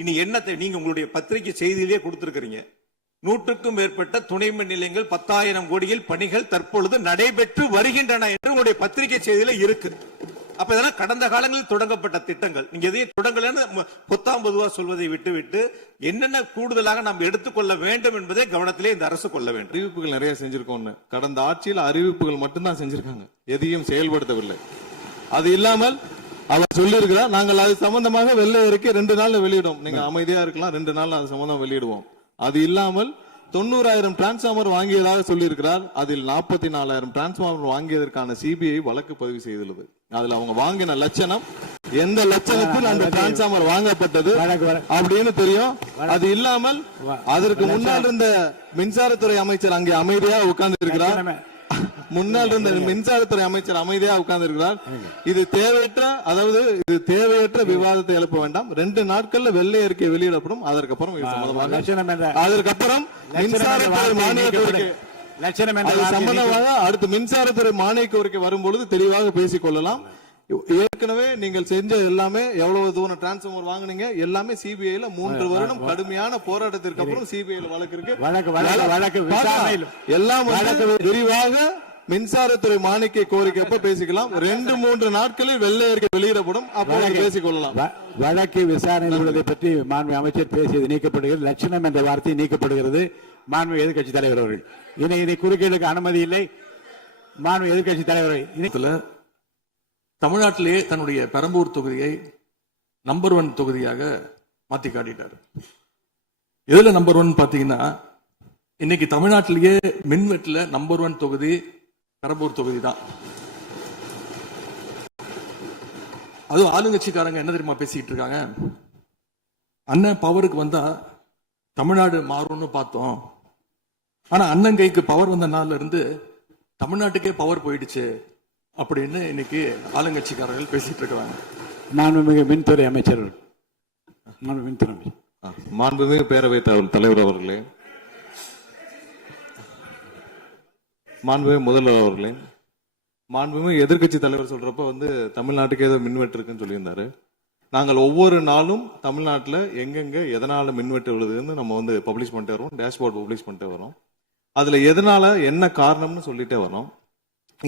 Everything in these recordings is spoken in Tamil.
இனி என்னத்தை நீங்க உங்களுடைய பத்திரிகை செய்தியிலேயே கொடுத்திருக்கிறீங்க. 100க்கும் மேற்பட்ட துணை மின் நிலையங்கள் 10,000 கோடியில் பணிகள் தற்பொழுது நடைபெற்று வருகின்றன என்று உங்களுடைய பத்திரிகை செய்தியில இருக்கு. அப்ப இதெல்லாம் கடந்த காலங்களில் தொடங்கப்பட்ட திட்டங்கள். நீங்க எதையும் தொடங்கலன்னு பொத்தாம் பொதுவா சொல்வதை விட்டுவிட்டு என்னென்ன கூடுதலாக நாம் எடுத்துக்கொள்ள வேண்டும் என்பதை கவனத்திலே இந்த அரசு கொள்ள வேண்டும். அறிவிப்புகள் நிறைய செஞ்சிருக்கோம். கடந்த ஆட்சியில் அறிவிப்புகள் மட்டும்தான் செஞ்சிருக்காங்க, எதையும் செயல்படுத்தவில்லை. அது இல்லாமல் அவர் சொல்லியிருக்கிறார், நாங்கள் அது சம்பந்தமாக வெள்ளை அறிக்கை 2 நாள்ல வெளியிடுவோம், நீங்க அமைதியா இருக்கலாம், 2 நாள் அது சம்பந்தம் வெளியிடுவோம். அது இல்லாமல் 90,000 டிரான்ஸ்பார்மர் வாங்கியதாக சொல்லியிருக்கிறார். அதில் 44,000 டிரான்ஸ்பார்மர் வாங்கியதற்கான சிபிஐ வழக்கு பதிவு செய்துள்ளது. அதுல அவங்க வாங்கின லட்சணம், எந்த லட்சணத்தில் அந்த டிரான்ஸ்பார்மர் வாங்கப்பட்டது அப்படின்னு தெரியும். அது இல்லாமல் அதற்கு முன்னால் இருந்த மின்சாரத்துறை அமைச்சர் அங்கே அமைதியா உட்கார்ந்து இருக்கிறார். முன்னால் இருந்த மின்சாரத்துறை அமைச்சர் அமைதியா உட்கார்ந்து இருக்கிறார். இது தேவையற்ற, அதாவது இது தேவையற்ற விவாதத்தை எழுப்ப வேண்டாம். 2 நாட்கள்ல வெள்ளை அறிக்கை வெளியிடப்படும். அதற்கப்புறம் அதற்கப்புறம் மின்சாரத்துறை மானிய கோரிக்கை சம்பந்தமாக அடுத்து மின்சாரத்துறை மானிய கோரிக்கை வரும்பொழுது தெளிவாக பேசிக் கொள்ளலாம். ஏற்கனவே நீங்கள் செஞ்ச எல்லாமே, எவ்வளவு தூரம் டிரான்ஸ்பார்மர் வாங்குனீங்க எல்லாமே சிபிஐல 3 வருடம் கடுமையான போராட்டத்திற்கு அப்புறம் சிபிஐல வழக்கு இருக்கு. எல்லாம் விரிவாக மின்சாரத்துறை மானிய கோரிக்கை அப்ப பேசிக்கலாம். 2-3 நாட்களில் வெள்ளை அறிக்கை வெளியிடப்படும், அப்போது பேசிக் கொள்ளலாம். வழக்கு விசாரணை உள்ளதை பற்றி மாண்பு அமைச்சர் பேசியது நீக்கப்படுகிறது. லட்சணம் என்ற வார்த்தை நீக்கப்படுகிறது. மாண்பு எதிர்கட்சி தலைவர் அவர்கள் இனி குறுக்கீடுக்கு அனுமதி இல்லை. மாண்பு எதிர்கட்சி தலைவர் தமிழ்நாட்டிலேயே தன்னுடைய பெரம்பூர் தொகுதியை நம்பர் 1 தொகுதியாக மாத்தி காட்டிட்டார். எதுல நம்பர் 1 பாத்தீங்கன்னா, இன்னைக்கு தமிழ்நாட்டிலேயே மின்வெட்டுல நம்பர் 1 தொகுதி பெரம்பூர் தொகுதி தான். அதுவும் ஆளுங்கட்சிக்காரங்க என்ன தெரியுமா பேசிட்டு இருக்காங்க, அண்ணன் பவருக்கு வந்தா தமிழ்நாடு மாறும்னு பார்த்தோம், ஆனா அண்ணன் கைக்கு பவர் வந்த நாள்ல இருந்து தமிழ்நாட்டுக்கே பவர் போயிடுச்சு அப்படின்னு இன்னைக்கு ஆளுங்கட்சிக்காரர்கள் பேசிட்டு இருக்காங்க. மாண்புமிகு மின்துறை அமைச்சர், மாண்புமிகு பேரவைத் தலைவர் அவர்களே, மாண்புமிகு முதல்வர் அவர்களே, மாண்புமிகு எதிர்கட்சி தலைவர் சொல்றப்ப தமிழ்நாட்டுக்கு ஏதோ மின்வெட்டு இருக்குன்னு சொல்லியிருந்தாரு. நாங்கள் ஒவ்வொரு நாளும் தமிழ்நாட்டில் எங்கெங்க எதனால மின்வெட்டு விழுதுன்னு நம்ம பப்ளிஷ் பண்ணிட்டே வரோம், டேஷ்போர்ட் பப்ளிஷ் பண்ணிட்டே வரோம். அதுல எதனால என்ன காரணம்னு சொல்லிட்டே வரோம்.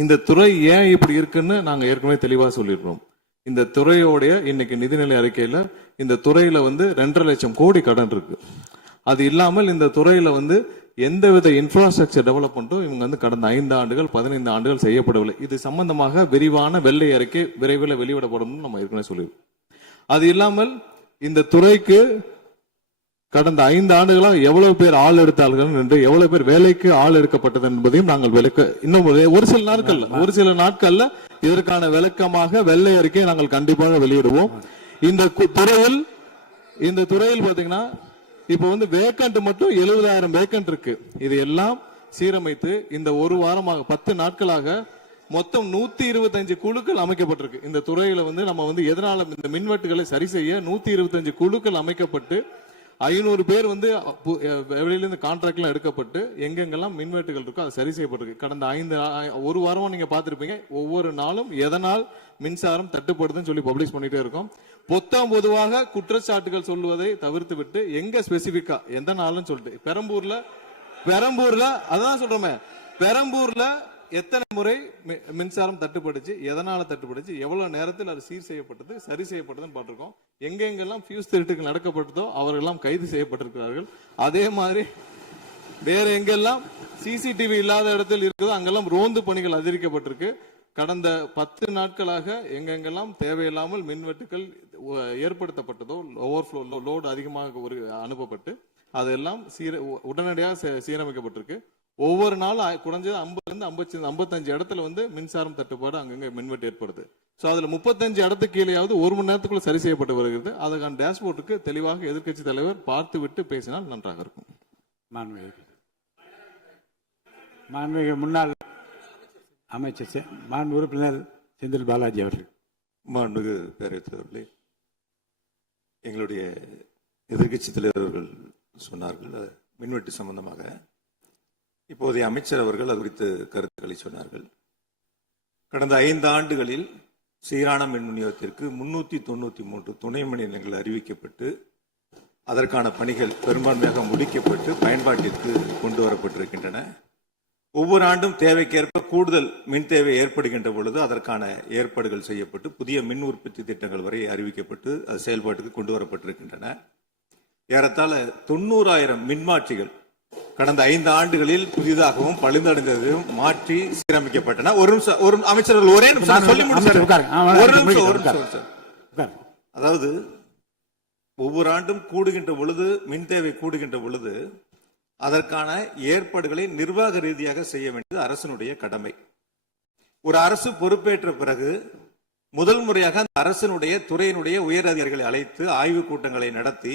இந்த துறை ஏன் இப்படி இருக்குன்னு நாங்க ஏற்கனவே தெளிவா சொல்லிடுறோம். இந்த துறையோடைய இன்னைக்கு நிதிநிலை அறிக்கையில இந்த துறையில 2.5 லட்சம் கோடி கடன் இருக்கு. அது இல்லாமல் இந்த துறையில எந்தவித இன்ஃப்ராஸ்ட்ரக்சர் டெவலப்மெண்ட்டும் இவங்க கடந்த 5 ஆண்டுகள் 15 ஆண்டுகள் செய்யப்படவில்லை. இது சம்பந்தமாக விரிவான வெள்ளை அறிக்கை விரைவில் வெளியிடப்படும் நம்ம ஏற்கனவே சொல்லிடுவோம். அது இல்லாமல் இந்த துறைக்கு கடந்த 5 ஆண்டுகளாக எவ்வளவு பேர் ஆள் எடுத்தார்கள் என்று, எவ்வளவு பேர் வேலைக்கு ஆள் எடுக்கப்பட்டது என்பதையும் நாங்கள் இன்னும் ஒரு சில நாட்கள்ல இதற்கான விளக்கமாக வெள்ளை அறிக்கையை நாங்கள் கண்டிப்பாக வெளியிடுவோம். இந்த துறையில் பாத்தீங்கன்னா இப்ப வேக்கண்ட் மட்டும் 70,000 வேக்கண்ட் இருக்கு. இது எல்லாம் சீரமைத்து இந்த ஒரு வாரமாக 10 நாட்களாக மொத்தம் 125 குழுக்கள் அமைக்கப்பட்டிருக்கு. இந்த துறையில நம்ம எதனால இந்த மின்வெட்டுகளை சரி செய்ய 125 குழுக்கள் அமைக்கப்பட்டு 500 பேர் வெளியிலிருந்து கான்ட்ராக்ட்லாம் எடுக்கப்பட்டு எங்கெங்கெல்லாம் மின்வெட்டுகள் இருக்கோ அது சரி செய்யப்பட்டிருக்கு. கடந்த ஒரு வாரமா நீங்க பார்த்திருப்பீங்க, ஒவ்வொரு நாளும் எதனால் மின்சாரம் தட்டுப்படுதுன்னு சொல்லி பப்ளிஷ் பண்ணிட்டே இருக்கோம். பொதுவாக குற்றச்சாட்டுகள் சொல்வதை தவிர்த்து விட்டு எங்க ஸ்பெசிபிக்கா எந்த நாள்னு சொல்லிட்டு பெரம்பூர்ல அதான் சொல்றோமே, பெரம்பூர்ல எத்தனை முறை மின்சாரம் தட்டுப்படுச்சு, எதனால தட்டுப்படுச்சு, எவ்வளவு நேரத்தில் அது சீர் செய்யப்பட்டது, சரி செய்யப்பட்டதுன்னு பார்த்திருக்கோம். எங்கெங்கெல்லாம் ஃபியூஸ் திருட்டுகள் நடக்கப்பட்டதோ அவர்களெல்லாம் கைது செய்யப்பட்டிருக்கிறார்கள். அதே மாதிரி வேற எங்கெல்லாம் சிசிடிவி இல்லாத இடத்தில் இருக்குதோ அங்கெல்லாம் ரோந்து பணிகள் அதிகரிக்கப்பட்டிருக்கு. கடந்த 10 நாட்களாக எங்கெங்கெல்லாம் தேவையில்லாமல் மின்வெட்டுகள் ஏற்படுத்தப்பட்டதோ, ஓவர்ஃப்ளோ லோடு அதிகமாக அனுப்பப்பட்டு அதெல்லாம் உடனடியாக சீரமைக்கப்பட்டிருக்கு. ஒவ்வொரு நாளும் குறைஞ்சது 50-55 இடத்துல மின்சாரம் தட்டுப்பாடு அங்கங்க மின்வெட்டு ஏற்படுது. அதுல 35 இடத்துக்கு கீழேயாவது 1 மணி நேரத்துக்குள்ள சரி செய்யப்பட்டு வருகிறது. அதுக்கான டேஷ்போர்டுக்கு தெளிவாக எதிர்கட்சி தலைவர் பார்த்து விட்டு பேசினால் நன்றாக இருக்கும். மாண்புமிகு முன்னாள் அமைச்சர் மாண்பு உறுப்பினர் செந்தில் பாலாஜி அவர்கள். மாண்புமிகு பேரவைத் தலைவர்களே, எங்களுடைய எதிர்கட்சி தலைவர்கள் சொன்னார்கள் மின்வெட்டு சம்பந்தமாக. இப்போதைய அமைச்சர் அவர்கள் அது குறித்து கருத்துக்களை சொன்னார்கள். கடந்த 5 ஆண்டுகளில் சீரான மின் விநியோகத்திற்கு 393 துணை மின் நிலையங்கள் அறிவிக்கப்பட்டு அதற்கான பணிகள் பெரும்பான்மையாக முடிக்கப்பட்டு பயன்பாட்டிற்கு கொண்டு வரப்பட்டிருக்கின்றன. ஒவ்வொரு ஆண்டும் தேவைக்கேற்ப கூடுதல் மின் தேவை ஏற்படுகின்ற பொழுது அதற்கான ஏற்பாடுகள் செய்யப்பட்டு புதிய மின் உற்பத்தி திட்டங்கள் வரை அறிவிக்கப்பட்டு அது செயல்பாட்டுக்கு கொண்டு வரப்பட்டிருக்கின்றன. ஏறத்தாழ 90,000 மின்மாற்றிகள் கடந்த 5 ஆண்டுகளில் புதிதாகவும் பழுந்தடைந்ததையும் மாற்றி சீரமைக்கப்பட்டன. ஒரு அமைச்சர்கள் ஒரே நிமிஷம் சொல்லி முடிச்சார். அதாவது ஒவ்வொரு ஆண்டும் கூடுகின்ற பொழுது மின் தேவை கூடுகின்ற பொழுது அதற்கான ஏற்பாடுகளை நிர்வாக ரீதியாக செய்ய வேண்டியது அரசினுடைய கடமை. ஒரு அரசு பொறுப்பேற்ற பிறகு முதல் முறையாக அந்த அரசினுடைய துறையினுடைய உயர் அதிகாரிகளை அழைத்து ஆய்வுக் கூட்டங்களை நடத்தி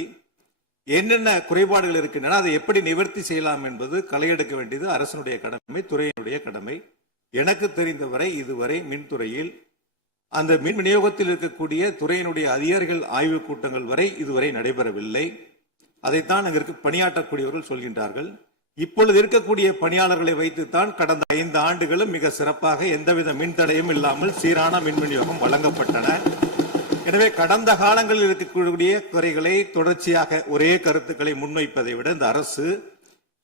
என்னென்ன குறைபாடுகள் இருக்கின்றன அதை எப்படி நிவர்த்தி செய்யலாம் என்பது களையெடுக்க வேண்டியது அரசினுடைய கடமை, துறையினுடைய கடமை. எனக்கு தெரிந்தவரை இதுவரை மின்துறையில் அந்த மின் விநியோகத்தில் இருக்கக்கூடிய துறையினுடைய அதிகாரிகள் ஆய்வுக் கூட்டங்கள் வரை இதுவரை நடைபெறவில்லை. அதைத்தான் அங்கிருக்கு பணியாற்றக்கூடியவர்கள் சொல்கின்றார்கள். இப்பொழுது இருக்கக்கூடிய பணியாளர்களை வைத்துத்தான் கடந்த 5 ஆண்டுகளும் மிக சிறப்பாக எந்தவித மின்தடையும் இல்லாமல் சீரான மின் விநியோகம் வழங்கப்பட்டன. எனவே கடந்த காலங்களில் இருக்கக்கூடிய குறைகளை தொடர்ச்சியாக ஒரே கருத்துக்களை முன்வைப்பதை விட இந்த அரசு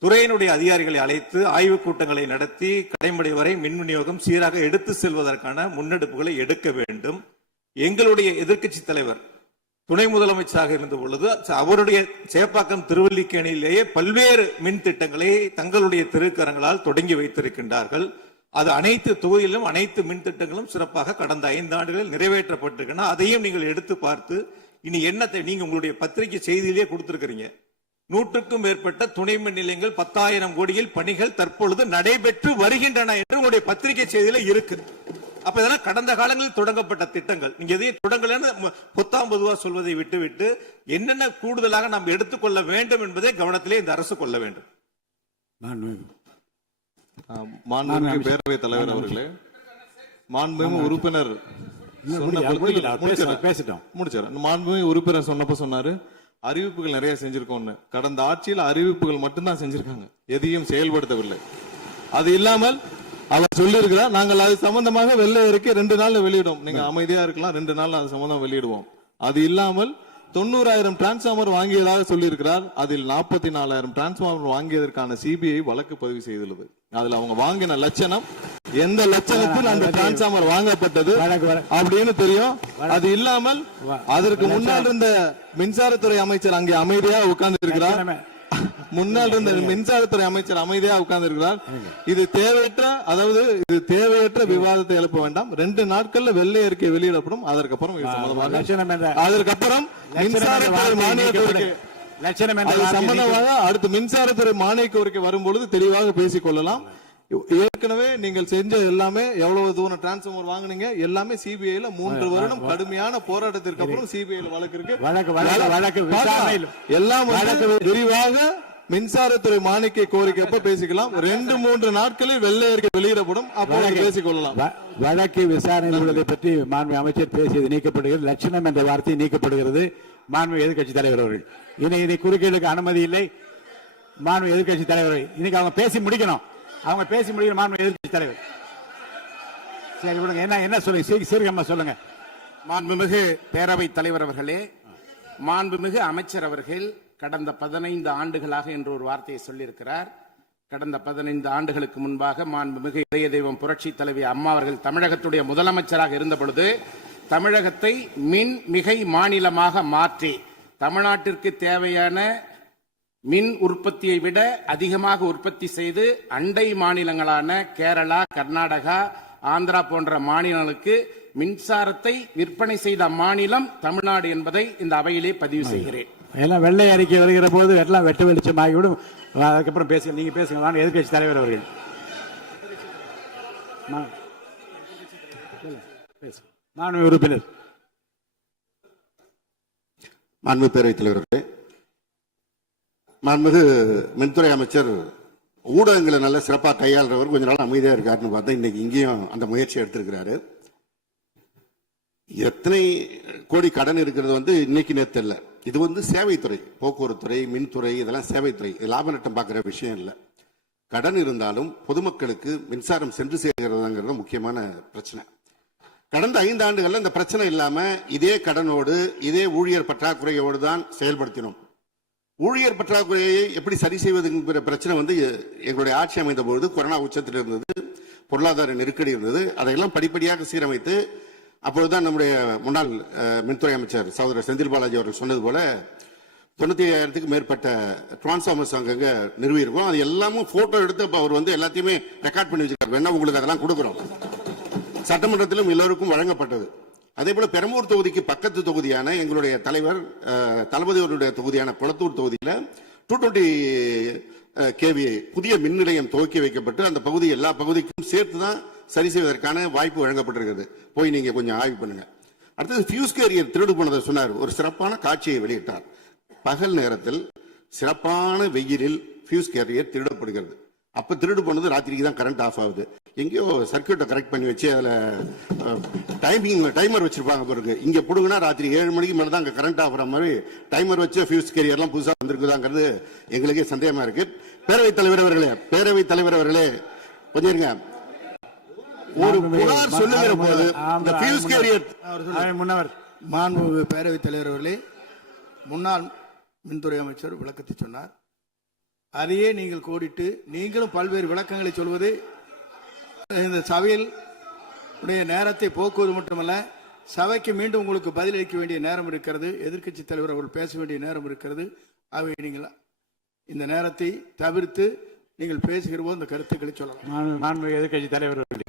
துறையினுடைய அதிகாரிகளை அழைத்து ஆய்வுக் கூட்டங்களை நடத்தி கடைமுறை வரை மின் விநியோகம் சீராக எடுத்து செல்வதற்கான முன்னெடுப்புகளை எடுக்க வேண்டும். எங்களுடைய எதிர்க்கட்சி தலைவர் துணை முதலமைச்சராக இருந்த பொழுது அவருடைய சேப்பாக்கம் திருவல்லிக்கேணியிலேயே பல்வேறு மின் திட்டங்களை தங்களுடைய திருக்கரங்களால் தொடங்கி வைத்திருக்கின்றார்கள். அது அனைத்து தொகுதியிலும் அனைத்து மின் திட்டங்களும் சிறப்பாக கடந்த 5 ஆண்டுகளில் நிறைவேற்றப்பட்டிருக்கின்றன. அதையும் நீங்கள் எடுத்து பார்த்து இனி என்னத்தை நீங்க உங்களுடைய பத்திரிகை செய்தியிலேயே கொடுத்திருக்கிறீங்க. 100க்கும் மேற்பட்ட துணை மின் நிலையங்கள் 10,000 கோடியில் பணிகள் தற்பொழுது நடைபெற்று வருகின்றன என்று உங்களுடைய பத்திரிகை செய்தியில இருக்கு. அப்ப இதெல்லாம் கடந்த காலங்களில் தொடங்கப்பட்ட திட்டங்கள். நீங்க எதையும் தொடங்கலன்னு பொத்தாம் பொதுவா சொல்வதை விட்டுவிட்டு என்னென்ன கூடுதலாக நாம் எடுத்துக்கொள்ள வேண்டும் என்பதை கவனத்திலே இந்த அரசு கொள்ள வேண்டும். மாண்புமிகு பேரவைத் தலைவர் அவர்களே, மாண்புமிகு உறுப்பினர் மாண்புமிகு உறுப்பினர் சொன்னப்ப சொன்னாரு அறிவிப்புகள் நிறைய செஞ்சிருக்கோம்னு. கடந்த ஆட்சியில் அறிவிப்புகள் மட்டும்தான் செஞ்சிருக்காங்க, எதையும் செயல்படுத்தவில்லை. அது இல்லாமல் அவர் சொல்லியிருக்கிறார் நாங்கள் அது சம்பந்தமாக வெள்ளை அறிக்கை 2 நாள்ல வெளியிடுவோம். நீங்க அமைதியா இருக்கலாம், 2 நாள் அது சம்பந்தம் வெளியிடுவோம். அது இல்லாமல் 90,000 டிரான்ஸ்பார்மர் வாங்கியதாக சொல்லியிருக்கிறார். அதில் 44,000 டிரான்ஸ்பார்மர் வாங்கியதற்கான சிபிஐ வழக்கு பதிவு செய்துள்ளது. அதுல அவங்க வாங்கின லட்சணம், எந்த லட்சணத்தில் அந்த டிரான்ஸ்பார்மர் வாங்கப்பட்டது அப்படின்னு தெரியும். அது இல்லாமல் அதற்கு முன்னால் இருந்த மின்சாரத்துறை அமைச்சர் அங்கே அமைதியா உட்கார்ந்து இருக்கிறார். முன்னால் இருந்த மின்சாரத்துறை அமைச்சர் அமைதியா உட்கார்ந்து இருக்கிறார். இது தேவையற்ற விவாதத்தை எழுப்ப வேண்டாம். 2 நாட்கள்ல வெள்ளை அறிக்கை வெளியிடப்படும். அதற்கப்புறம் மின்சாரத்துறை மானிய கோரிக்கை சம்பந்தமாக அடுத்து மின்சாரத்துறை மானிய கோரிக்கை வரும்பொழுது தெளிவாக பேசிக் கொள்ளலாம். ஏற்கனவே நீங்கள் செஞ்ச எல்லாமே எவ்வளவு தூரம் டிரான்ஸ்பார்மர் வாங்குனீங்க எல்லாமே சிபிஐல 3 வருடம் கடுமையான போராட்டத்திற்கு அப்புறம் சிபிஐல வழக்கு இருக்கு. எல்லாம் விரிவாக மின்சாரத்துறை மானிய கோரிக்கை பேசிக்கலாம். 2-3 நாட்களில் வெள்ளை அறிக்கை வெளியிடப்படும், அப்போது பேசிக் கொள்ளலாம். வழக்கு விசாரணை உள்ளதை பற்றி மாண்பு அமைச்சர் பேசியது நீக்கப்படுகிறது. லட்சணம் என்ற வார்த்தை நீக்கப்படுகிறது. மாண்பு எதிர்க்கட்சி தலைவர் அவர்கள் இனி குறுக்கீடுக்கு அனுமதி இல்லை. மாண்பு எதிர்க்கட்சி தலைவர் இன்னைக்கு அவங்க பேசி முடிக்கணும். அவங்க பேசி முடிக்கிற மாண்பு எதிர்க்கட்சி தலைவர். சரி விடுங்க, என்ன சொல்லுங்க, சீர்கமா சொல்லுங்க. மாண்புமிகு பேரவைத் தலைவர் அவர்களே, மாண்புமிகு அமைச்சர் அவர்கள் கடந்த 15 ஆண்டுகளாக என்று ஒரு வார்த்தையை சொல்லியிருக்கிறார். கடந்த 15 ஆண்டுகளுக்கு முன்பாக மாண்புமிகு இதய தெய்வம் புரட்சி தலைவி அம்மா அவர்கள் தமிழகத்துடைய முதலமைச்சராக இருந்த பொழுது தமிழகத்தை மின் மிகை மாநிலமாக மாற்றி தமிழ்நாட்டிற்கு தேவையான மின் உற்பத்தியை விட அதிகமாக உற்பத்தி செய்து அண்டை மாநிலங்களான கேரளா, கர்நாடகா, ஆந்திரா போன்ற மாநிலங்களுக்கு மின்சாரத்தை விற்பனை செய்த மாநிலம் தமிழ்நாடு என்பதை இந்த அவையிலே பதிவு செய்கிறேன். எல்லாம் வெள்ளை அறிக்கை வருகிற போது எல்லாம் வெட்ட வெளிச்சம் ஆகிவிடும். அதுக்கப்புறம் பேசுங்க, நீங்க பேசுங்க. எதிர்க்கட்சி தலைவர் அவர்கள் மாண்புமிகு உறுப்பினர். மாண்பு பேரவைத் தலைவர்களே, மாண்புமிகு மின்துறை அமைச்சர் ஊடகங்களை நல்ல சிறப்பாக கையாளுறவர். கொஞ்ச நாள் அமைதியா இருக்காருன்னு பார்த்தா இன்னைக்கு இங்கேயும் அந்த முயற்சி எடுத்திருக்கிறாரு. எத்தனை கோடி கடன் இருக்கிறது இன்னைக்கு நேற்று இல்லை. இது சேவைத்துறை, போக்குவரத்துறை, மின்துறை, இதெல்லாம் சேவைத்துறை. லாப நட்டம் பார்க்கிற விஷயம் இல்லை. கடன் இருந்தாலும் பொதுமக்களுக்கு மின்சாரம் சென்று சேர்கிறதுங்கிறது முக்கியமான பிரச்சனை. கடந்த 5 ஆண்டுகள்ல இந்த பிரச்சனை இல்லாம இதே கடனோடு இதே ஊழியர் பற்றாக்குறையோடு தான் செயல்படுத்தினோம். ஊழியர் பற்றாக்குறையை எப்படி சரி செய்வதுங்கிற பிரச்சனை வந்து எங்களுடைய ஆட்சி அமைந்த பொழுது கொரோனா உச்சத்தில் இருந்தது, பொருளாதார நெருக்கடி இருந்தது. அதையெல்லாம் படிப்படியாக சீரமைத்து அப்பொழுதுதான் நம்முடைய முன்னாள் மின்துறை அமைச்சர் சகோதரர் செந்தில் பாலாஜி அவர்கள் சொன்னது போல 95,000க்கு மேற்பட்ட டிரான்ஸ்ஃபார்மர்ஸ் அங்கங்க நிறுவி இருக்கும். அது எல்லாமும் போட்டோ எடுத்து அவர் வந்து எல்லாத்தையுமே ரெக்கார்ட் பண்ணி வச்சிருக்காரு. வேணா உங்களுக்கு அதெல்லாம் கொடுக்குறோம். சட்டமன்றத்திலும் எல்லோருக்கும் வழங்கப்பட்டது. அதே போல பெரம்பூர் தொகுதிக்கு பக்கத்து தொகுதியான எங்களுடைய தலைவர் தளபதி அவருடைய தொகுதியான குளத்தூர் தொகுதியில 220 kVA புதிய மின் நிலையம் துவக்கி வைக்கப்பட்டு அந்த பகுதி எல்லா பகுதிக்கும் சேர்த்துதான் சரி செய்வதற்கான வாய்ப்பு வழங்கப்பட்டிருக்கிறது. போய் நீங்க கொஞ்சம் ஆய்வு பண்ணுங்க. அடுத்தது ஃபியூஸ் கேரியர் திருடு போனதை சொன்னார். ஒரு சிறப்பான காட்சியை வெளியிட்டார். பகல் நேரத்தில் சிறப்பான வெயிலில் ஃபியூஸ் கேரியர் திருடப்படுகிறது. அப்ப திருடு போனது ராத்திரிக்கு தான் கரண்ட் ஆஃப் ஆகுது. எங்கேயோ சர்க்கியூட்டை கரெக்ட் பண்ணி வச்சு அதுல டைமர் வச்சிருப்பாங்க பிறகு. இங்க புடுங்கினா ராத்திரி 7 மணிக்கு மேல தான் அங்க கரண்ட் ஆகிற மாதிரி டைமர் வச்சு ஃபியூஸ் கேரியர்லாம் புதுசா வந்திருக்குதாங்கிறது எங்களுக்கே சந்தேகமா இருக்கு. பேரவைத் தலைவர் அவர்களே கொஞ்சம் இருங்க. ஒரு புகார் சொல்லுகிற போது இந்த ஃபியூஸ் கேரியர் முன்னவர் மாண்புமிகு பேரவைத் தலைவர் அவர்களே, முன்னாள் மின்துறை அமைச்சர் விளக்கத்தை சொன்னார். அதையே நீங்கள் கோடிட்டு நீங்களும் பல்வேறு விளக்கங்களை சொல்வது இந்த சபையில் உடைய நேரத்தை போக்குவது மட்டுமல்ல, சபைக்கு மீண்டும் உங்களுக்கு பதிலளிக்க வேண்டிய நேரம் இருக்கிறது. எதிர்க்கட்சி தலைவர் அவர்கள் பேச வேண்டிய நேரம் இருக்கிறது. ஆகவே நீங்கள் இந்த நேரத்தை தவிர்த்து நீங்கள் பேசுகிற போது இந்த கருத்துக்களை சொல்லலாம். மாண்புமிகு எதிர்க்கட்சி தலைவர் அவர்களே.